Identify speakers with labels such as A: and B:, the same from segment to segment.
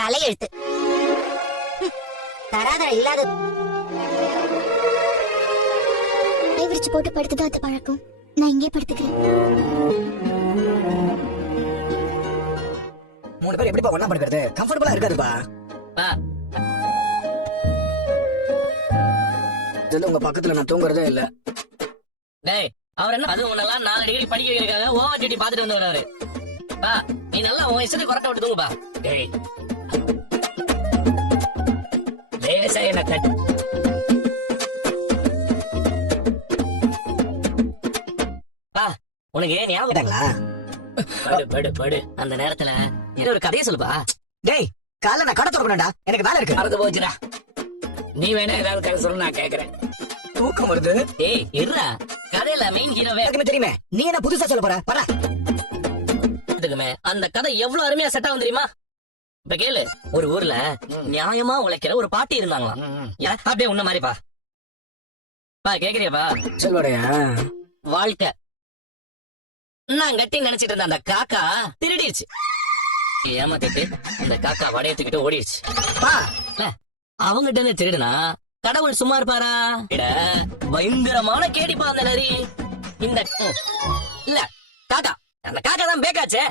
A: தலையெழுத்து. தராதர இல்லாத
B: கை விரிச்சு போட்டு படுத்துதான் அது பழக்கம். நான் இங்கே படுத்துக்கிறேன்.
C: மூணு பேர் எப்படிப்பா ஒண்ணா படுக்கிறது? கம்ஃபர்டபுளா இருக்காதுப்பா.
D: பா.
C: இது வந்து உங்க பக்கத்துல நான் தூங்குறதே இல்ல.
D: டேய் அவர் என்ன அது உன்னெல்லாம் நாலு டிகிரி படிக்க வைக்கிறதுக்காக ஓவர் டியூட்டி பாத்துட்டு வந்து வர்றாரு பா நீ நல்லா உன் இஷ்டத்துக்கு கொரட்டை விட்டு தூங்குப்பா. டேய் லேசா என்ன உனக்கு ஏன் படு படு படு. அந்த நேரத்துல என்ன ஒரு கதையை சொல்லுப்பா
C: டேய் காலைல நான் கடை திறக்கணும்டா. எனக்கு வேலை இருக்கு.
D: மறந்து போச்சுடா. நீ வேணா ஏதாவது கதை சொல்லு நான் கேக்குறேன்.
C: தூக்கம் வருது.
D: ஏய் இருடா. கதையில மெயின் ஹீரோவே
C: எனக்குமே தெரியுமே? நீ என்ன புதுசா சொல்ல போற? பரா
D: அந்த கதை எவ்வளவு அருமையா செட் ஆகும் தெரியுமா? இப்ப கேளு. ஒரு ஊர்ல நியாயமா உழைக்கிற ஒரு பாட்டி இருந்தாங்களாம். அப்படியே உன்ன மாதிரிப்பா பா. கேக்குறியாப்பா?
C: சொல்வாடையா
D: வாழ்க்கை. நான் கட்டி நினைச்சிட்டு இருந்த அந்த காக்கா திருடிடுச்சு. ஏமாத்திட்டு அந்த காக்கா வடையத்துக்கிட்டு ஓடிடுச்சு.
C: பா.
D: இல்ல, அவங்கிட்ட இருந்து திருடுனா கடவுள் சும்மா இருப்பாரா? இட பயங்கரமான கேடிப்பா அந்த நரி. இந்த இல்ல காக்கா. அந்த காக்கா தான் பேக்காச்சே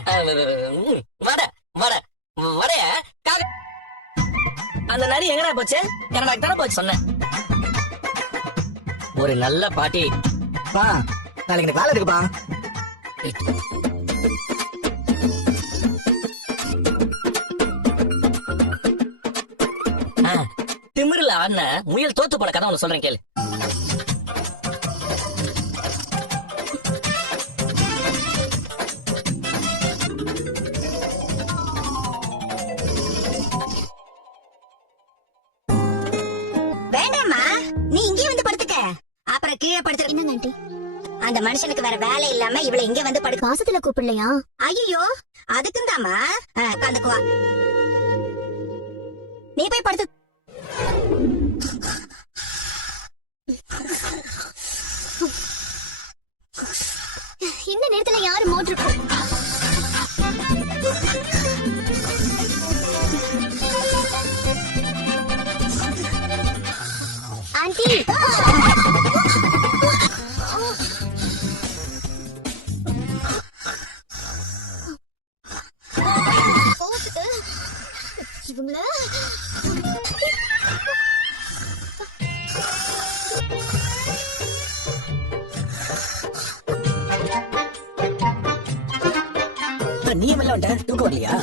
D: வட. எங்கடா போச்சு? கனடாக்கு தானே போச்சு சொன்னேன். ஒரு நல்ல பாட்டி.
C: பா நாளைக்கு எனக்கு வேலை இருக்குப்பா.
D: திமிருல ஆடின முயல் தோத்து போன கதை ஒண்ணு சொல்றேன் கேளு.
A: வேண்டாம்மா நீ இங்கே வந்து படுத்துக்க. அப்புறம் கீழே படுத்து
B: என்னங்க ஆண்டி?
A: அந்த மனுஷனுக்கு வேற வேலை இல்லாம இவள இங்க வந்து படுக்க
B: வாசத்துல கூப்பிடலையா?
A: ஐயோ அதுக்கும் தாமா உட்காந்துக்குவா நீ போய் படுத்து
B: இந்த நேரத்துல யாரு மோட்டர்
C: நீ வெளில வந்துட்ட தூக்கம் வரலையா?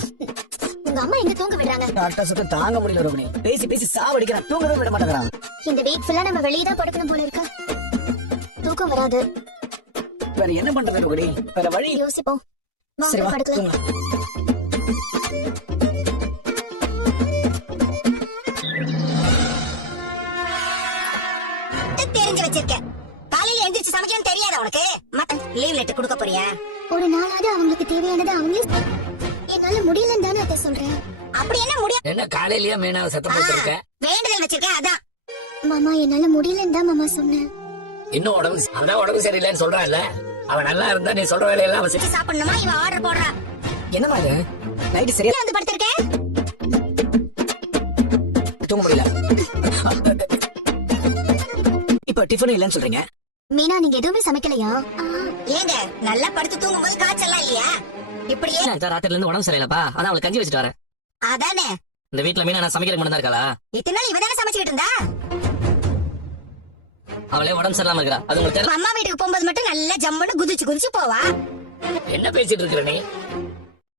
B: உங்க அம்மா எங்க தூங்க விடுறாங்க?
C: டாக்டர் சுத்தம் தாங்க முடியல ரோகிணி. பேசி பேசி சாவடிக்கிறான் தூங்கவே விட மாட்டேங்கிறான்.
B: இந்த வீக் ஃபுல்லா நம்ம வெளியே தான் படுக்கணும் போல இருக்கு. தூக்கம் வராது.
C: வேற என்ன பண்றது ரோகிணி? வேற வழி
B: யோசிப்போம்.
C: சரி
B: வாங்க படுக்கலாம்.
A: வச்சிருக்க காலையில எந்திரிச்சு சமைக்கணும் தெரியாதா உனக்கு? மட்டன் லீவ் லெட்டர் கொடுக்க போறியா?
B: ஒரு நாளாவது அவங்களுக்கு தேவையானது அவங்களே என்னால முடியலன்னு தானே அதை சொல்றேன்.
A: அப்படி என்ன முடியும்
D: என்ன காலையிலயே மீனாவை சத்தம் போட்டுருக்க
A: வேண்டுதல் வச்சிருக்கேன் அதான்.
B: மாமா என்னால முடியலன்னு தான் மாமா சொன்னேன்.
D: இன்னும் உடம்பு அவதான் உடம்பு சரியில்லைன்னு சொல்றான்ல. அவன் நல்லா இருந்தா நீ சொல்ற வேலையெல்லாம் அவன் செஞ்சு-
A: சாப்பிடணுமா? இவன் ஆர்டர் போடுறா.
C: என்னமா இது? நைட்டு சரியா
A: வந்து படுத்திருக்கேன்
C: தூங்க முடியல. இப்ப டிஃபன் இல்லைன்னு சொல்றீங்க?
B: மீனா நீங்க எதுவுமே சமைக்கலையா?
A: ஏங்க நல்லா படுத்து தூங்கும் போது காய்ச்சல்லாம் இல்லையா? இப்படியே
D: ராத்திரில இருந்து உடம்பு சரியில்லப்பா அதான் அவளுக்கு கஞ்சி வச்சுட்டு வரேன்.
A: அதானே.
D: இந்த வீட்ல மீனா நான் சமைக்கிறதுக்கு மட்டும் தான் இருக்காளா?
A: இத்தனை நாள் இவ தானே சமைச்சுக்கிட்டு இருந்தா?
D: அவளே உடம்பு சரியில்லாம இருக்கா அது உங்களுக்கு
A: அம்மா வீட்டுக்கு போகும்போது மட்டும் நல்லா ஜம்முன்னு குதிச்சு குதிச்சு போவா.
D: என்ன பேசிட்டு இருக்கிற நீ?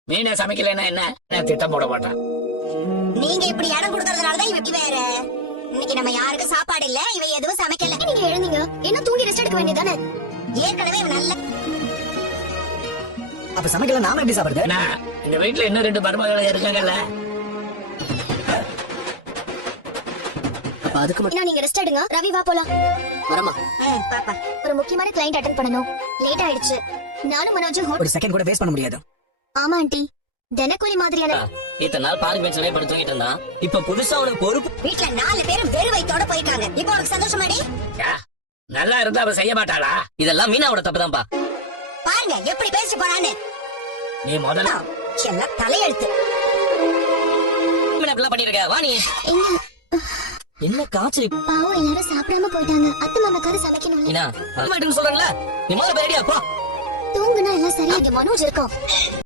D: மீனை சமைக்கலைன்னா என்ன? நான் திட்டம் போட மாட்டான்.
A: நீங்க இப்படி இடம் கொடுக்கறதுனாலதான் இவ இப்படி வேற. இன்னைக்கு நம்ம யாருக்கும் சாப்பாடு இல்ல இவ எதுவும் சமைக்கல.
B: நீங்க எழுந்தீங்க? என்ன தூங்கி ரெஸ்ட் எடுக்க வேண்டியதானே
A: ஏற்கனவே இவ நல்ல
C: அப்ப சமைக்கல நாம எப்படி சாப்பிடுறது?
D: இந்த வீட்ல இன்னும் ரெண்டு மருமகள் இருக்காங்கல்ல.
C: அப்ப அதுக்கு மட்டும்
B: நீங்க ரெஸ்ட் எடுங்க. ரவி வா போலாம்.
D: வரமா?
A: பாப்பா
B: ஒரு முக்கியமான கிளைண்ட் அட்டன் பண்ணணும். லேட் ஆயிடுச்சு. நானும் மனோஜும்
C: ஒரு செகண்ட் கூட வேஸ்ட் பண்ண முடியாது.
B: ஆமா ஆண்டி. தினக்கூலி மாதிரியான
D: இத்தனை நாள் பார்க் பெஞ்சிலே படுத்து தூங்கிட்டு இருந்தான். இப்ப புதுசா உனக்கு பொறுப்பு
A: வீட்ல நாலு பேரும் வெறு வயித்தோட போயிருக்காங்க இப்போ உனக்கு சந்தோஷமாடி
D: நல்லா இருந்தா அவ செய்ய மாட்டாளா? இதெல்லாம் மீனாவோட தப்புதான்ப்பா
A: பாருங்க எப்படி பேசிட்டு போறான்னு.
D: நீ முதல்ல
A: எல்லாம் தலையெழுத்து.
D: இப்படிலாம் பண்ணிருக்க வா நீ. என்ன காய்ச்சல்
B: பாவம் எல்லாரும் சாப்பிடாம போயிட்டாங்க. அத்தை சமைக்கணும்ல.
D: என்ன வரமாட்டேன்னு சொல்றேன்ல நீ முதல்ல போய் ரெடியா போ.
B: தூங்குனா எல்லாம் சரியா மனோஜ் இருக்கோம்.